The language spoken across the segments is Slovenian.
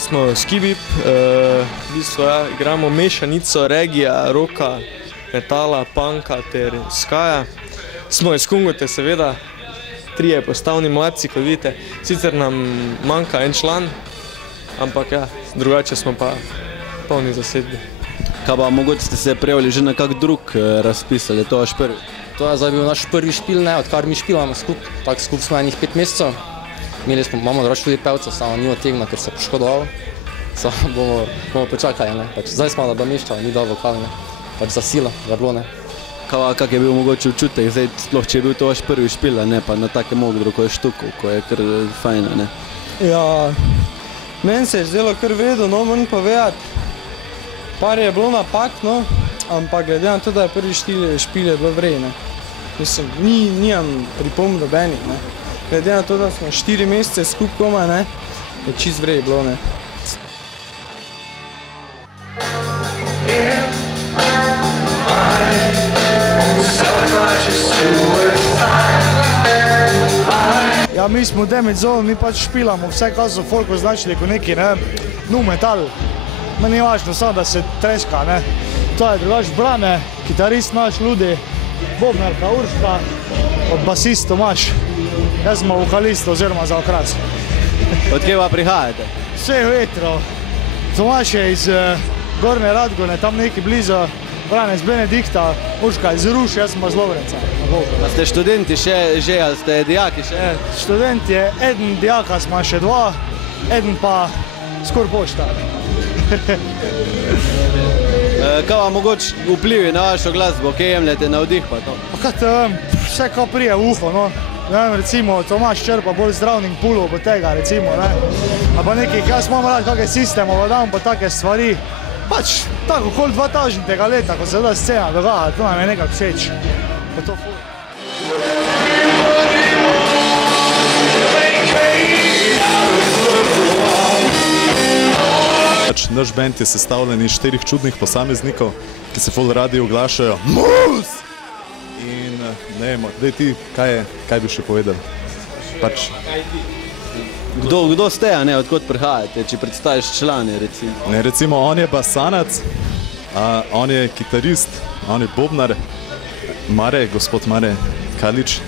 smo Skibip, v bistvu igramo mešanico regija, roka, metala, punka ter skaja. Smo iz Kungote seveda, 3 postavni mladci, kot vidite. Sicer nam manjka en član, ampak ja, drugače smo pa polni zasedbi. Kaj pa, mogoče ste se prijavili že na kak drug razpis, ali je to vaš prvi? To je zdaj bil naš prvi špil, odkar mi špilamo skupaj. Tako skupaj smo enih 5 mesecev. Imamo drugače tudi pevca, samo ni otegna, ker se poškodoval. Samo bomo počakali, ne. Zdaj smo nadomeščali, ni dal vokal, ne. Pač za silo, za bilo, ne. Kak je bil mogoče občutek, zdaj sploh, če je bil to vaš prvi špil, ne, pa na takem odru, ko je štukov, ko je kar fajna, ne? Ja, meni se je zdelo kar vredo, no, moram povedati. Par je bilo napak, no, ampak glede na to, da je prvi špil je bilo vrej, ne. Mislim, nimam pripomb nobenih, ne. Glede na to, da smo 4 mesece skupaj komaj, ne, je čist vrej bilo, ne. Ja, mi smo Damage Zone, mi pač špilamo vse, kar so folk označili kot neki, ne, nu metal. Meni je važno samo, da se treska, ne. To je drugač Brane, kitarist naš Ludi, bobnarka Urška, od basist Tomaš. Jaz smo vokalist oziroma za okras. Od kje pa prihajate? Vse vetro. Tomaš je iz Gornje Radgone, tam neki blizu, Brane iz Benedikta, Urška iz Ruš, jaz sem pa z Lovrenca. A ste študenti že, ali ste dijaki še? Študent je, eden dijaka smo še 2, eden pa skor pošta. Kaj vam mogoče vplivi na vašo glasbo, kje jemljete navdih pa to? Pa kaj te vem, vse kaj prije v uho, no. Recimo, Tomaš črpa bolj zdravnik pulov od tega, recimo, ne. A pa nekih, jaz imam rad kakve sistemov, dam pa take stvari. Pač tako okoli 2000. leta, ko se da scena dogaja, to nam je nekako všeč. Pa to ful. Naš band je sestavljen iz 4 čudnih posameznikov, ki se ful radi oglašajo MUS! In ne vem, daj ti, kaj bi še povedal? Pač... Kdo ste, a ne, odkot prihajate, če predstaviš člane, recimo? Ne, recimo, on je basanac, on je kitarist, on je bobnar, gospod Mare Kalič.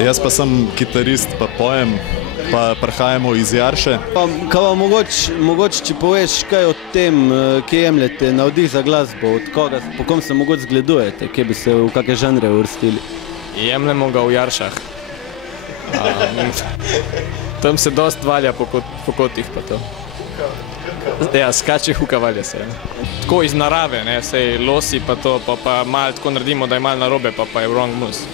Jaz pa sem kitarist, pa pojem, pa prihajamo iz Jarše. Kaj vam mogoče, če poveš kaj o tem, kje jemljete navdih za glasbo, od koga, po kom se mogoče zgledujete, kje bi se v kakšne žanre uvrstili? Jemljemo ga v Jaršah. Tam se dost valja po kotih pa to. Ja, skače huka valja se. Tako iz narave, ne, sej losi pa to, pa malo tako naredimo, da je malo narobe, pa je wrong moves.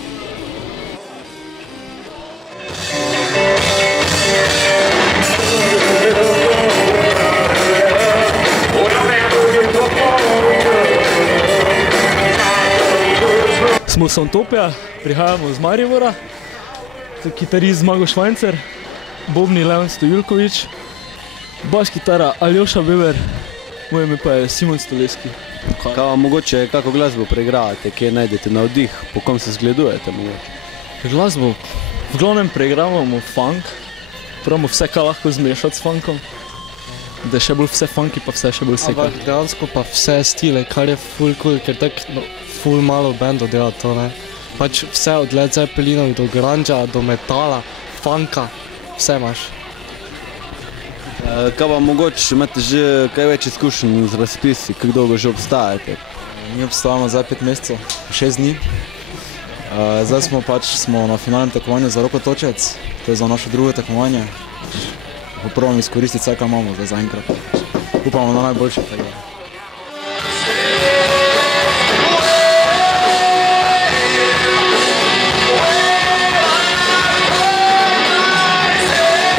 Smo Sontopja, prihajamo iz Maribora, kitarist Zmago Švajncer, bobni Leon Stojulkovič, bas kitara Aljoša Weber, moje ime pa je Simon Stoleski. Kaj vam mogoče, kako glasbo preigravate, kje najdete navdih, po kom se zgledujete mogoče? Glasbo v glavnem preigravamo funk, pravimo vse, kaj lahko zmešati s funkom, da je še bolj vse funky, pa vse še bolj seka. Ampak dejansko pa vse stile, kar je ful cool, ker tako ful malo bandov dela to, ne. Pač vse od Led Zeppelinov do grunga, do metala, funka, vse imaš. Kaj vam mogoče, imate že kaj več izkušenj z razpisi, kako dolgo že obstajate? Mi obstajamo zdaj 5 mesecev, 6 dni. Zdaj smo na finalnem tekmovanju za Rokotočec, to je za naše drugo tekmovanje. Popravimo izkoristiti vse, kaj imamo zdaj zaenkrat. Upamo na najboljše tega.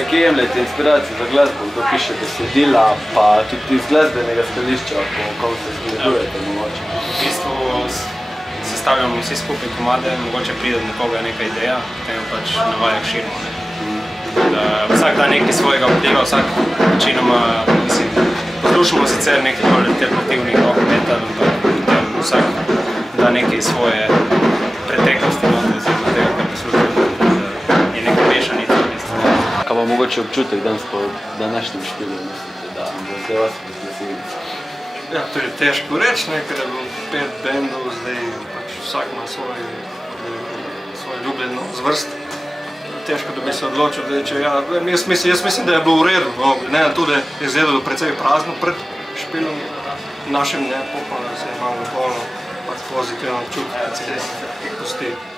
Kje jemljete inspiracijo za glasbo, kdo piše besedila, pa tudi iz glasbenega stališča, po kom se zgledujete mogoče? V bistvu sestavljamo vsi skupaj komade, mogoče pride od nekoga neka ideja, potem jo pač na vajah širimo. Vsak da nekaj svojega vpliva, vsak večinoma, mislim, poslušamo sicer nekaj bolj alternativnih rock metal, ampak potem vsak da nekaj svoje preteklosti, oziroma tega, kar poslušamo, je neka mešanica. Kaj pa pa mogoče občutek danes po današnjem špilu, mislite, da bo zdaj vas presenetilo? Ja, to je težko reči, ker je bilo 5 bendov, zdaj pač vsak ima svoj ljubljen zvrst. Težko, da bi se odločil, da če ja, jaz mislim, da je bilo v redu, no, ne na to, da je izgledalo precej prazno pred špilom, našim ne, pa se je malo polno, pač pozitivno občutek, da se pusti.